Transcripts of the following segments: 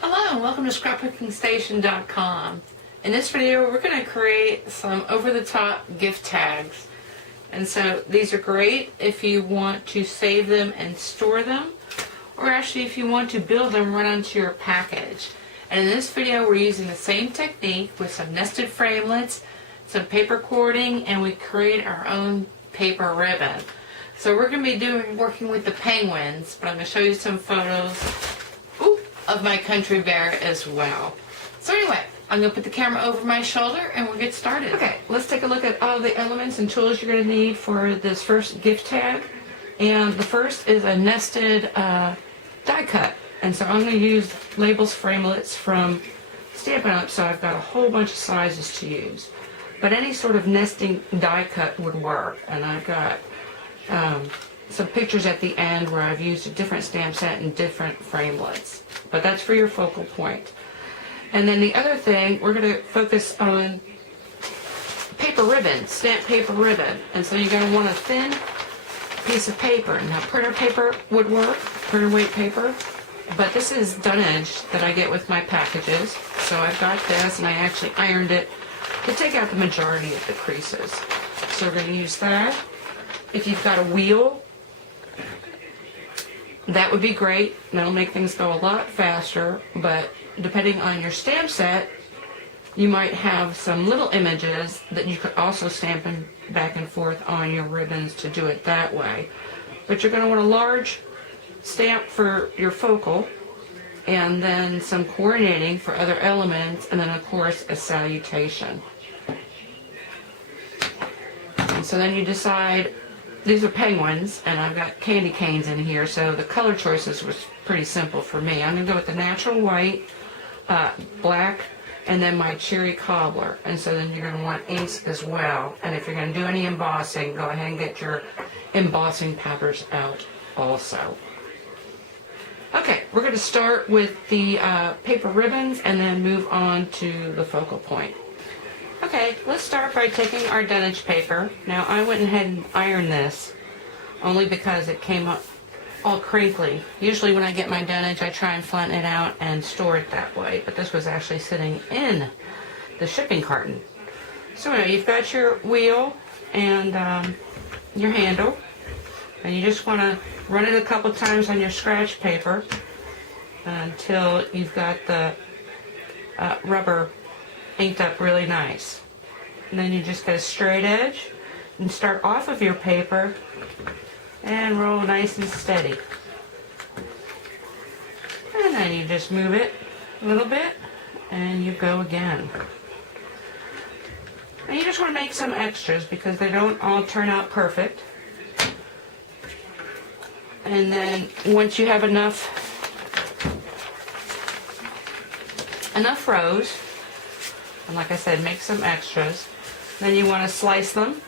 Hello and welcome to scrapbookingstation.com. In this video we're going to create some over-the-top gift tags. And so these are great if you want to save them and store them, or actually if you want to build them right onto your package. And in this video we're using the same technique with some nested framelits, some paper cording, and we create our own paper ribbon. So we're going to be working with the penguins, but I'm going to show you some photos of my country bear as well. So anyway, I'm going to put the camera over my shoulder and we'll get started. Okay, let's take a look at all the elements and tools you're going to need for this first gift tag. And the first is a nested die cut. And so I'm going to use labels framelits from Stampin' Up, so I've got a whole bunch of sizes to use. But any sort of nesting die cut would work. And I've got some pictures at the end where I've used a different stamp set and different framelits. But that's for your focal point. And then the other thing, we're going to focus on paper ribbon, stamp paper ribbon. And so you're going to want a thin piece of paper. Now printer paper would work, printer weight paper. But this is dunnage that I get with my packages. So I've got this and I actually ironed it to take out the majority of the creases. So we're going to use that. If you've got a wheel, that would be great. That'll make things go a lot faster, but depending on your stamp set, you might have some little images that you could also stamp back and forth on your ribbons to do it that way. But you're going to want a large stamp for your focal, and then some coordinating for other elements, and then of course a salutation. And so then you decide. These are penguins, and I've got candy canes in here, so the color choices was pretty simple for me. I'm going to go with the natural white, black, and then my cherry cobbler. And so then you're going to want inks as well. And if you're going to do any embossing, go ahead and get your embossing papers out also. Okay, we're going to start with the paper ribbons and then move on to the focal point. Okay, let's start by taking our dunnage paper. Now I went ahead and ironed this only because it came up all crinkly. Usually when I get my dunnage I try and flatten it out and store it that way, but this was actually sitting in the shipping carton. So now you've got your wheel and your handle, and you just want to run it a couple times on your scratch paper until you've got the rubber inked up really nice. And then you just get a straight edge and start off of your paper and roll nice and steady. And then you just move it a little bit and you go again. And you just want to make some extras because they don't all turn out perfect. And then once you have enough rows, and like I said, make some extras. Then you want to slice them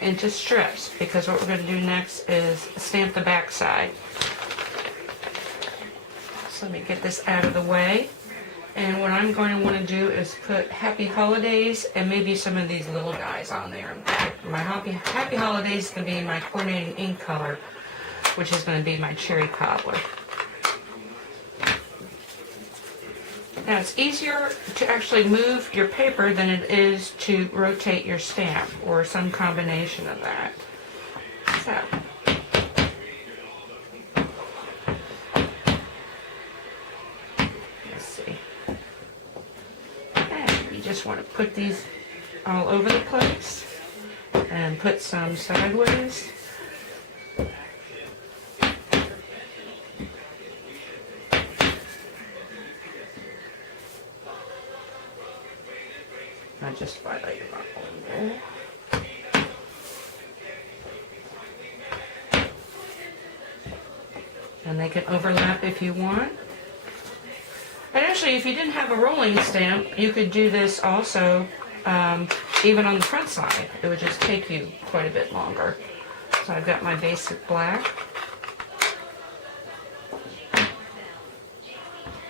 into strips, because what we're going to do next is stamp the back side. So let me get this out of the way. And what I'm going to want to do is put Happy Holidays and maybe some of these little guys on there. My Happy Holidays is going to be my coordinating ink color, which is going to be my cherry cobbler. Now it's easier to actually move your paper than it is to rotate your stamp, or some combination of that. So, let's see. And you just want to put these all over the place and put some sideways. I just highlight it on there. And they can overlap if you want. And actually, if you didn't have a rolling stamp, you could do this also even on the front side. It would just take you quite a bit longer. So I've got my basic black.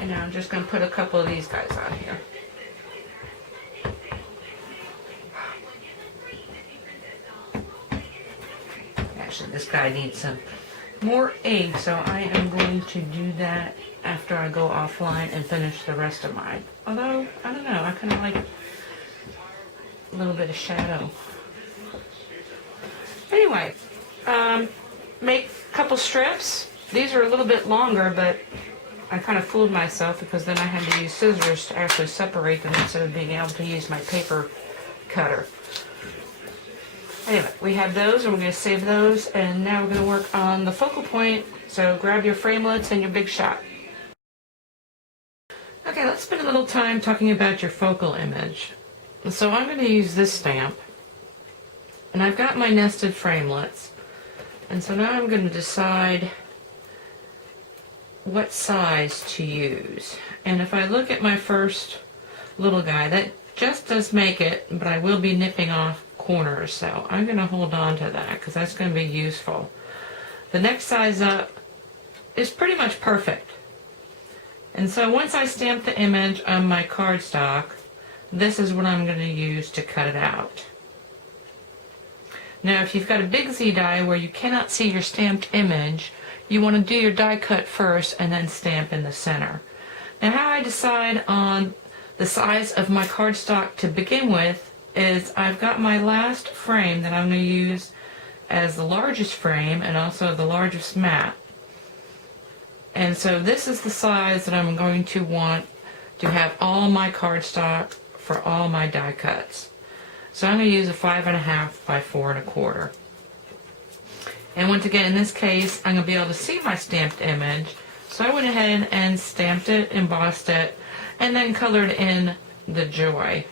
And now I'm just going to put a couple of these guys on here. Actually, this guy needs some more eggs, so I am going to do that after I go offline and finish the rest of mine. Although, I don't know, I kind of like a little bit of shadow. Anyway, make a couple strips. These are a little bit longer, but I kind of fooled myself because then I had to use scissors to actually separate them instead of being able to use my paper cutter. Anyway, we have those and we're going to save those, and now we're going to work on the focal point. So grab your framelits and your big shot. Okay, let's spend a little time talking about your focal image. So I'm going to use this stamp, and I've got my nested framelits, and so now I'm going to decide what size to use. And if I look at my first little guy, that just does make it, but I will be nipping off corners, so I'm going to hold on to that because that's going to be useful. The next size up is pretty much perfect. And so once I stamp the image on my cardstock, this is what I'm going to use to cut it out. Now if you've got a big Z die where you cannot see your stamped image, you want to do your die cut first and then stamp in the center. Now how I decide on the size of my cardstock to begin with is I've got my last frame that I'm going to use as the largest frame and also the largest mat. And so this is the size that I'm going to want to have all my cardstock for all my die cuts. So I'm going to use a 5.5 by 4 1/4. And once again, in this case, I'm going to be able to see my stamped image. So I went ahead and stamped it, embossed it, and then colored in the joy.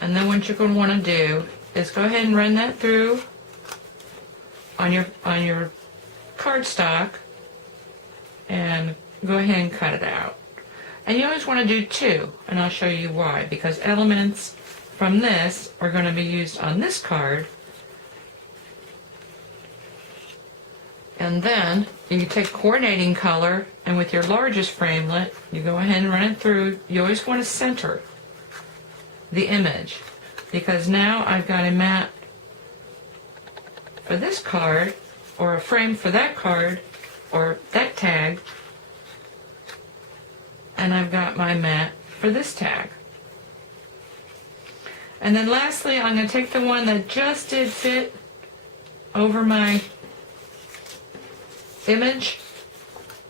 And then what you're going to want to do is go ahead and run that through on your cardstock and go ahead and cut it out. And you always want to do two, and I'll show you why. Because elements from this are going to be used on this card. And then you can take coordinating color, and with your largest framelit, you go ahead and run it through. You always want to center the image, because now I've got a mat for this card, or a frame for that card, or that tag, and I've got my mat for this tag. And then lastly, I'm going to take the one that just did fit over my image,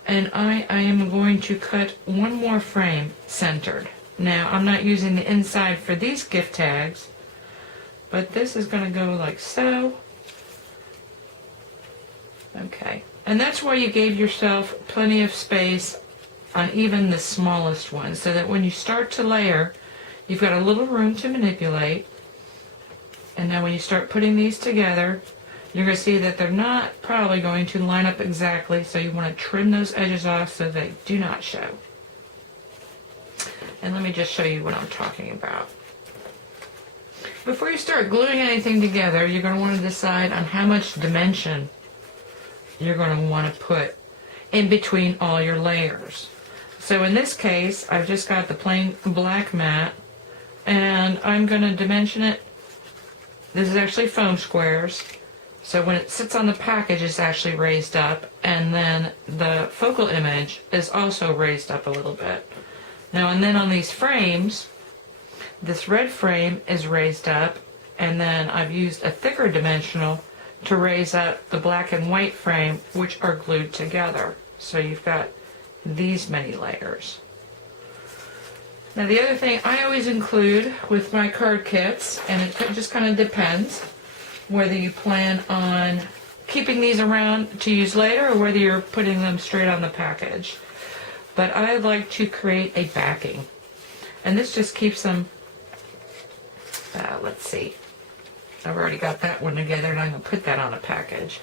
and I am going to cut one more frame centered. Now, I'm not using the inside for these gift tags, but this is going to go like so. Okay, and that's why you gave yourself plenty of space on even the smallest one, so that when you start to layer, you've got a little room to manipulate. And now when you start putting these together, you're going to see that they're not probably going to line up exactly, so you want to trim those edges off so they do not show. And let me just show you what I'm talking about. Before you start gluing anything together, you're going to want to decide on how much dimension you're going to want to put in between all your layers. So in this case, I've just got the plain black mat, and I'm going to dimension it. This is actually foam squares. So when it sits on the package, it's actually raised up, and then the focal image is also raised up a little bit. Now, and then on these frames, this red frame is raised up, and then I've used a thicker dimensional to raise up the black and white frame, which are glued together. So you've got these many layers. Now, the other thing I always include with my card kits, and it just kind of depends whether you plan on keeping these around to use later or whether you're putting them straight on the package. But I like to create a backing. And this just keeps them, let's see, I've already got that one together, and I'm going to put that on a package.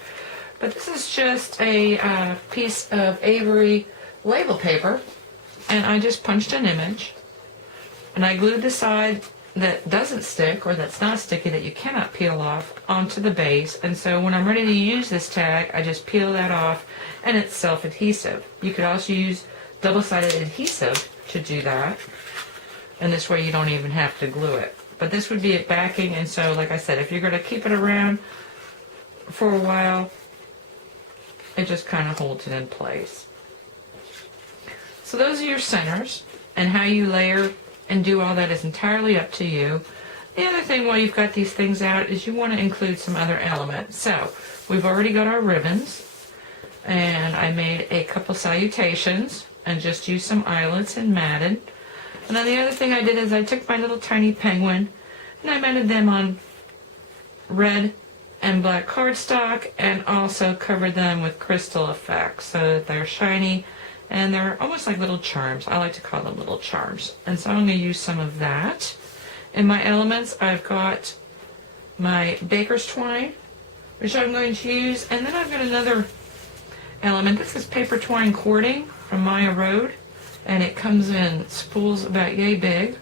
But this is just a piece of Avery label paper, and I just punched an image, and I glued the side that doesn't stick, or that's not sticky, that you cannot peel off, onto the base. And so when I'm ready to use this tag, I just peel that off, and it's self-adhesive. You could also use double-sided adhesive to do that, and this way you don't even have to glue it. But this would be a backing, and so like I said, if you're going to keep it around for a while, it just kind of holds it in place. So those are your centers, and how you layer and do all that is entirely up to you. The other thing while you've got these things out is you want to include some other elements. So we've already got our ribbons, and I made a couple salutations and just used some eyelets and matted. And then the other thing I did is I took my little tiny penguin and I matted them on red and black cardstock, and also covered them with crystal effects so that they're shiny and they're almost like little charms. I like to call them little charms. And so I'm going to use some of that. In my elements, I've got my baker's twine, which I'm going to use, and then I've got another element. This is paper twine cording from Maya Road, and it comes in spools about yay big.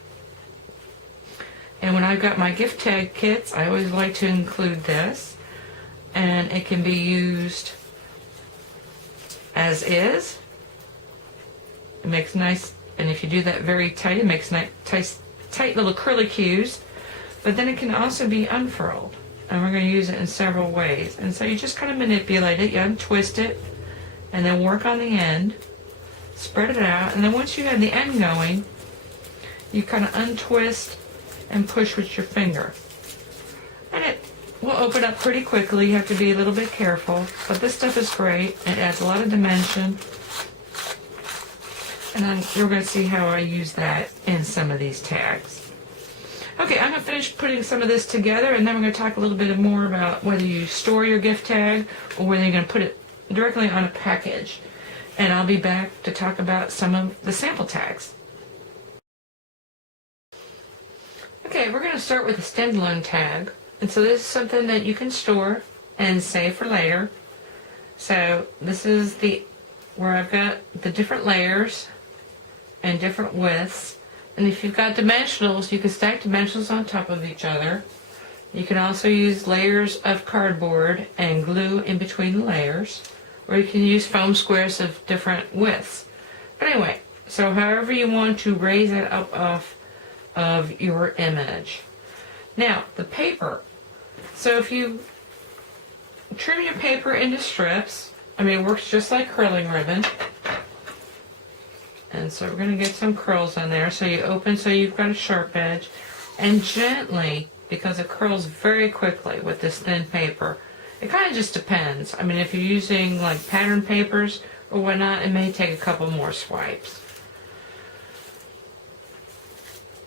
And when I've got my gift tag kits, I always like to include this, and it can be used as is. It makes nice, and if you do that very tight, it makes nice, tight little curlicues, but then it can also be unfurled, and we're going to use it in several ways. And so you just kind of manipulate it, you untwist it, and then work on the end, spread it out, and then once you have the end going, you kind of untwist and push with your finger, and it will open up pretty quickly. You have to be a little bit careful, but this stuff is great. It adds a lot of dimension, and then you're going to see how I use that in some of these tags. Okay, I'm going to finish putting some of this together, and then we're going to talk a little bit more about whether you store your gift tag or whether you're going to put it directly on a package. And I'll be back to talk about some of the sample tags. Okay, we're going to start with a standalone tag. And so this is something that you can store and save for later. So this is where I've got the different layers and different widths. And if you've got dimensionals, you can stack dimensionals on top of each other. You can also use layers of cardboard and glue in between the layers, or you can use foam squares of different widths. But anyway, so however you want to raise it up off of your image. Now, the paper. So if you trim your paper into strips, it works just like curling ribbon. And so we're going to get some curls on there. So you open so you've got a sharp edge, and gently, because it curls very quickly with this thin paper. It kind of just depends. If you're using like pattern papers or whatnot, it may take a couple more swipes.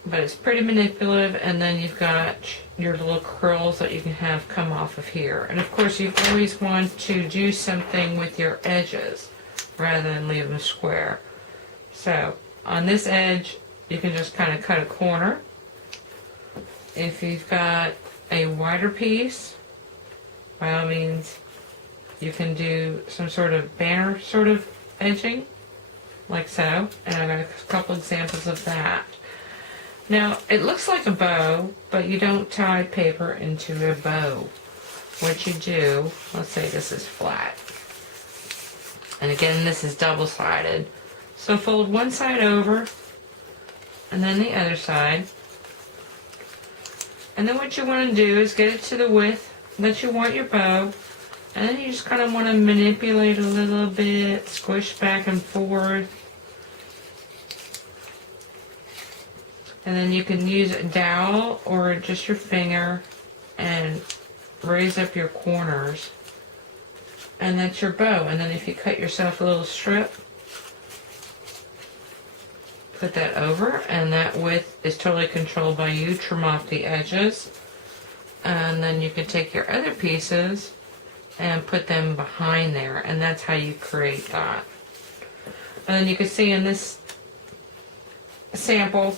But it's pretty manipulative, and then you've got your little curls that you can have come off of here. And of course, you always want to do something with your edges rather than leave them square. So on this edge, you can just kind of cut a corner. If you've got a wider piece, by all means, you can do some sort of banner sort of edging, like so. And I've got a couple examples of that. Now, it looks like a bow, but you don't tie paper into a bow. What you do, let's say this is flat. And again, this is double-sided. So fold one side over, and then the other side. And then what you want to do is get it to the width that you want your bow, and then you just kind of want to manipulate a little bit, squish back and forth. And then you can use a dowel or just your finger and raise up your corners. And that's your bow. And then if you cut yourself a little strip, put that over, and that width is totally controlled by you. Trim off the edges. And then you can take your other pieces and put them behind there. And that's how you create that. And then you can see in this sample,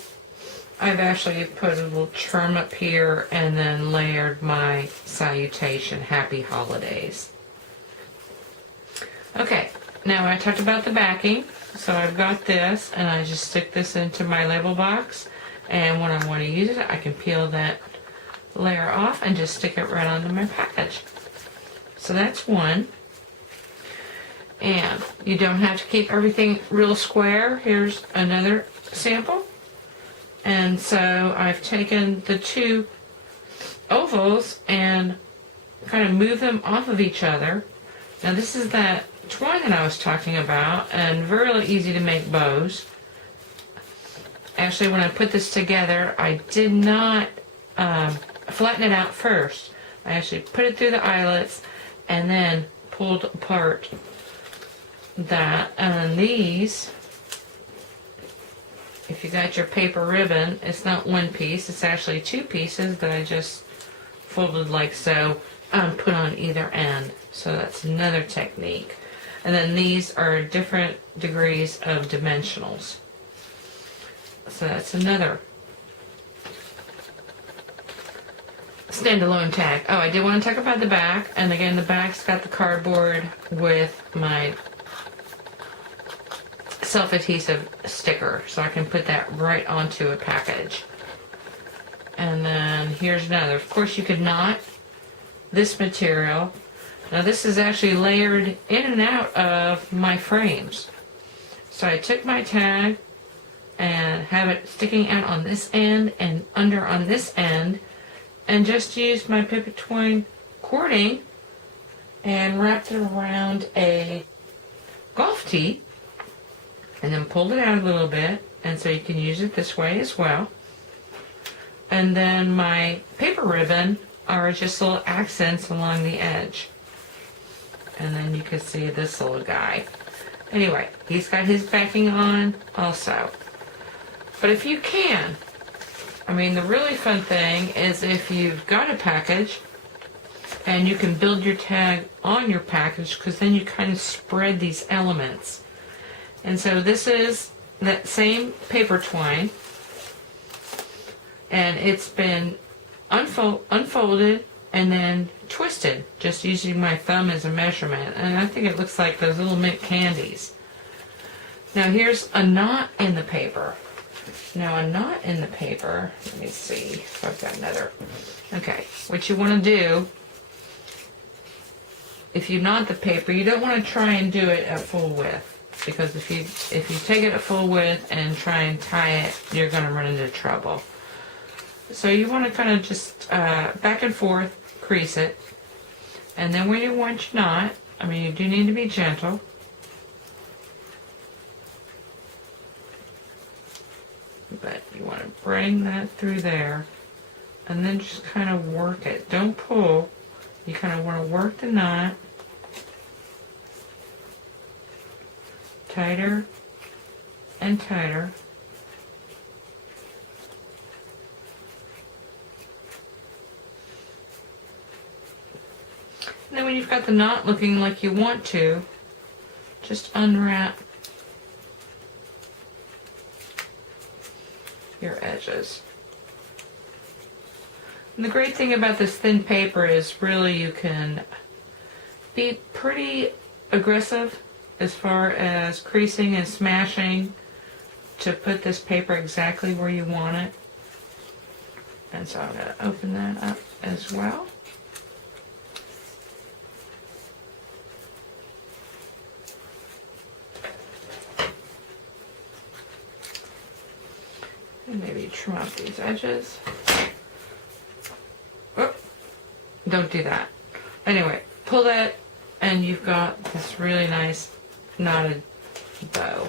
I've actually put a little charm up here and then layered my salutation, Happy Holidays. Okay, now I talked about the backing. So I've got this, and I just stick this into my label box. And when I want to use it, I can peel that layer off and just stick it right onto my package. So that's one. And you don't have to keep everything real square. Here's another sample. And so I've taken the two ovals and kind of moved them off of each other. Now this is that twine that I was talking about, and very easy to make bows. Actually, when I put this together, I did not flatten it out first. I actually put it through the eyelets and then pulled apart that. And these, if you got your paper ribbon, it's not one piece, it's actually two pieces that I just folded like so, put on either end. So that's another technique. And then these are different degrees of dimensionals. So that's another standalone tag. Oh, I did want to talk about the back. And again, the back's got the cardboard with my self-adhesive sticker. So I can put that right onto a package. And then here's another. Of course, you could knot this material. Now this is actually layered in and out of my frames. So I took my tag and have it sticking out on this end and under on this end, and just used my paper twine cording and wrapped it around a golf tee and then pulled it out a little bit, and so you can use it this way as well. And then my paper ribbon are just little accents along the edge. And then you can see this little guy. Anyway, he's got his backing on also. But if you can, I mean, the really fun thing is if you've got a package and you can build your tag on your package, because then you kind of spread these elements. And so this is that same paper twine, and it's been unfolded and then twisted, just using my thumb as a measurement. And I think it looks like those little mint candies. Now here's a knot in the paper. Now a knot in the paper, let me see if I've got another. Okay, what you want to do, if you knot the paper, you don't want to try and do it at full width, because if you take it at full width and try and tie it, you're going to run into trouble. So you want to kind of just back and forth crease it, and then when you want your knot, I mean, you do need to be gentle. But you want to bring that through there and then just kind of work it. Don't pull. You kind of want to work the knot tighter and tighter. And then when you've got the knot looking like you want to, just unwrap your edges. And the great thing about this thin paper is really you can be pretty aggressive as far as creasing and smashing to put this paper exactly where you want it. And so I'm going to open that up as well. And maybe trim off these edges. Oh, don't do that. Anyway, pull that and you've got this really nice knotted bow.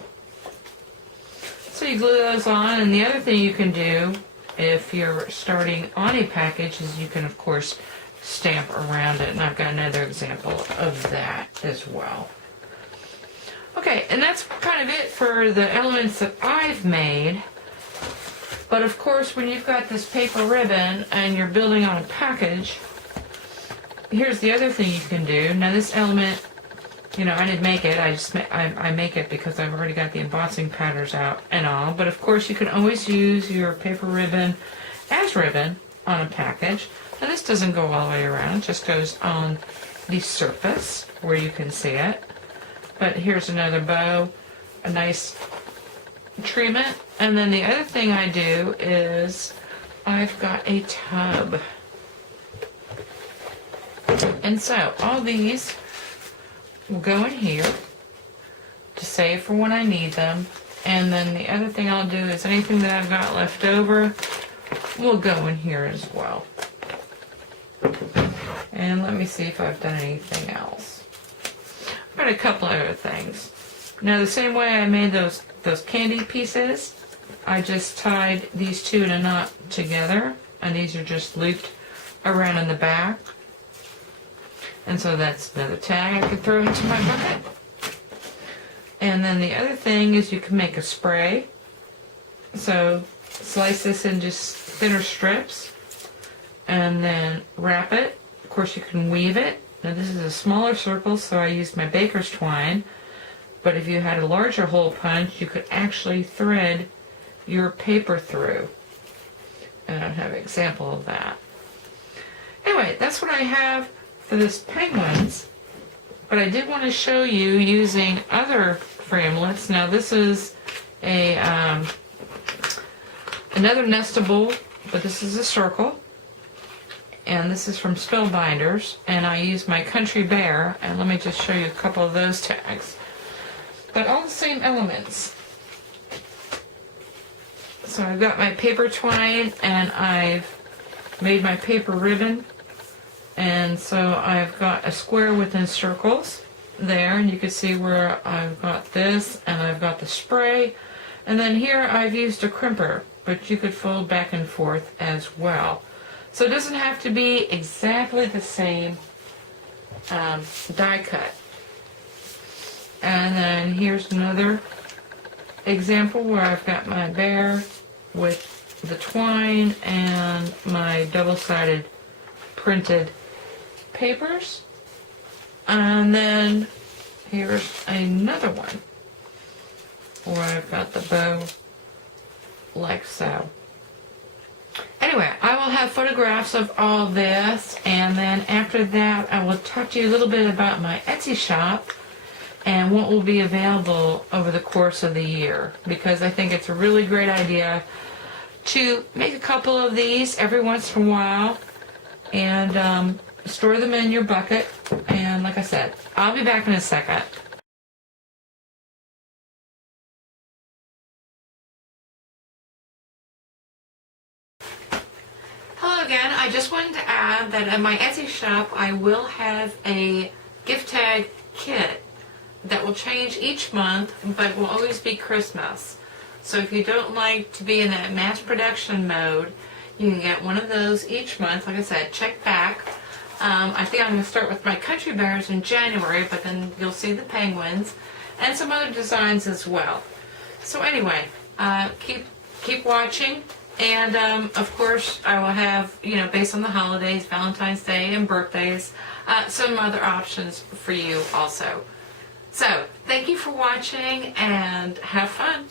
So you glue those on, and the other thing you can do if you're starting on a package is you can of course stamp around it, and I've got another example of that as well. Okay, and that's kind of it for the elements that I've made. But of course, when you've got this paper ribbon and you're building on a package, here's the other thing you can do. Now this element, you know, I didn't make it. I make it because I've already got the embossing patterns out and all. But of course, you can always use your paper ribbon as ribbon on a package. Now this doesn't go all the way around. It just goes on the surface where you can see it. But here's another bow, a nice treatment. And then the other thing I do is I've got a tub. And so all these will go in here to save for when I need them. And then the other thing I'll do is anything that I've got left over will go in here as well. And let me see if I've done anything else. Got a couple other things. Now the same way I made those candy pieces, I just tied these two in a knot together, and these are just looped around in the back. And so that's another tag I could throw into my bucket. And then the other thing is you can make a spray. So slice this in just thinner strips and then wrap it. Of course you can weave it. Now this is a smaller circle, so I used my baker's twine. But if you had a larger hole punch, you could actually thread your paper through. And I have an example of that. Anyway, that's what I have for this penguins. But I did want to show you using other framelits. Now this is a another nestable, but this is a circle. And this is from Spellbinders. And I used my country bear. And let me just show you a couple of those tags. But all the same elements. So I've got my paper twine and I've made my paper ribbon. And so I've got a square within circles there, and you can see where I've got this, and I've got the spray. And then here I've used a crimper, but you could fold back and forth as well. So it doesn't have to be exactly the same die cut. And then here's another example where I've got my bear with the twine and my double-sided printed papers. And then here's another one where I've got the bow like so. Anyway, I will have photographs of all this, and then after that I will talk to you a little bit about my Etsy shop and what will be available over the course of the year, because I think it's a really great idea to make a couple of these every once in a while and store them in your bucket. And like I said, I'll be back in a second. Hello again. I just wanted to add that at my Etsy shop I will have a gift tag kit that will change each month, but will always be Christmas. So if you don't like to be in that mass production mode, you can get one of those each month. Like I said, check back. I think I'm going to start with my country bears in January, but then you'll see the penguins and some other designs as well. So anyway, keep watching, and of course I will have, based on the holidays, Valentine's Day and birthdays, some other options for you also. So thank you for watching and have fun.